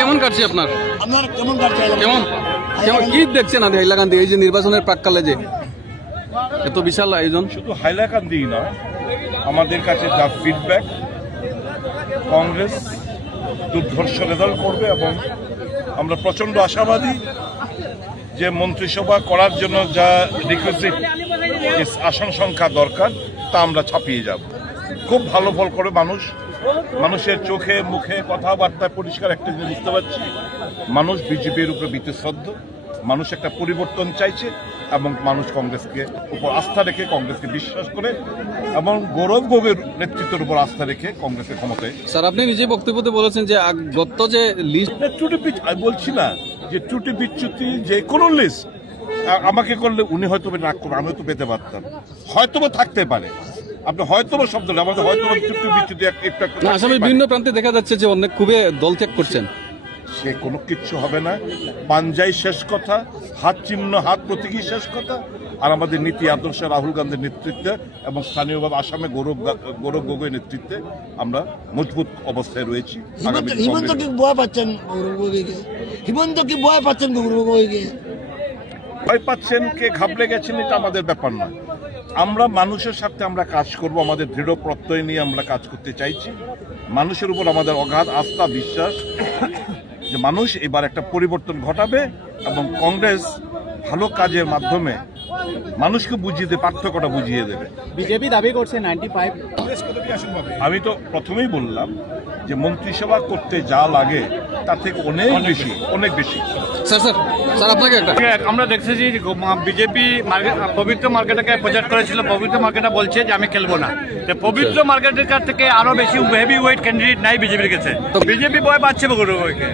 কেমন কাটছে আপনার? কেমন কাটছে? কেমন কেমন কি দেখছেন আপনি হাইলাকান্দি এই যে নির্বাচনের প্রাককালে যে এত বিশাল আয়োজন? শুধু হাইলাকান্দি নয়, আমাদের কাছে যা ফিডব্যাক, কংগ্রেস দুর্ধর্ষ রেজাল্ট করবে এবং আমরা প্রচণ্ড আশাবাদী যে মন্ত্রিসভা করার জন্য যা রিকোয়েস্ট আসন সংখ্যা দরকার তা আমরা ছাপিয়ে যাব। খুব ভালো ফল করে মানুষের চোখে মুখে কথাবার্তায় পরিষ্কার একটা জিনিস বুঝতে পারছি, মানুষ বিজেপির উপরে বীতশ্রদ্ধ, মানুষ একটা পরিবর্তন চাইছে এবং মানুষ কংগ্রেসকে উপর আস্থা রেখে কংগ্রেসকে বিশ্বাস করে এবং গৌরব গগৈর নেতৃত্বের উপর আস্থা রেখে কংগ্রেসের ক্ষমতায়। স্যার আপনি নিজে বক্তব্যতে বলেছেন যে গত যে লিস্ট ত্রুটি আমি বলছি না যে ত্রুটি বিচ্যুতি যে কোনো লিস্ট আমাকে করলে উনি হয়তো রাগ করবেন, আমি তো পেতে পারতাম, হয়তো থাকতে পারে। আপনি হয়তো শব্দ না, আমাদের হয়তো ত্রুটি বিচ্যুতি না, আসামের বিভিন্ন প্রান্তে দেখা যাচ্ছে যে অনেক খুবই দল ত্যাগ করছেন। সে কোনো কিচ্ছু হবে না। পাঞ্জাই শেষ কথা, হাত চিহ্ন হাত প্রতীকী শেষ কথা। আর আমাদের নীতি আদর্শ রাহুল গান্ধীর নেতৃত্বে এবং স্থানীয়ভাবে আসামে গৌরব গগৈর নেতৃত্বে আমরা মজবুত অবস্থায় রয়েছি। হিমন্ত কি ভয় পাচ্ছেন গৌরব গগৈকে? হিমন্ত কি ভয় পাচ্ছেন গৌরব গগৈকে? ভয় পাচ্ছেন কে ঘাবড়ে গেছেন এটা আমাদের ব্যাপার নয়। আমরা মানুষের সাথে আমরা কাজ করব, আমাদের দৃঢ় প্রত্যয় নিয়ে আমরা কাজ করতে চাইছি। মানুষের উপর আমাদের অগাধ আস্থা বিশ্বাস যে মানুষ এবার একটা পরিবর্তন ঘটাবে এবং কংগ্রেস ভালো কাজের মাধ্যমে মানুষকে বুঝিয়ে দেবে, পার্থক্যটা বুঝিয়ে দেবে। বিজেপি দাবি করছে 95। আমি তো প্রথমেই বললাম যে মন্ত্রিসভা করতে যা লাগে তার থেকে অনেক বেশি। স্যার স্যার স্যার আপনাকে একটা আমরা দেখছি যে বিজেপি পবিত্র মার্কেটকে প্রচার করেছিল, পবিত্র মার্কেটে বলছে যে আমি খেলবো না। পবিত্র মার্কেটের কাছ থেকে আরো বেশি হেভি ওয়েট ক্যান্ডিডেট নাই বিজেপির কাছে, তো বিজেপি ভয় পাচ্ছে গৌরবকে।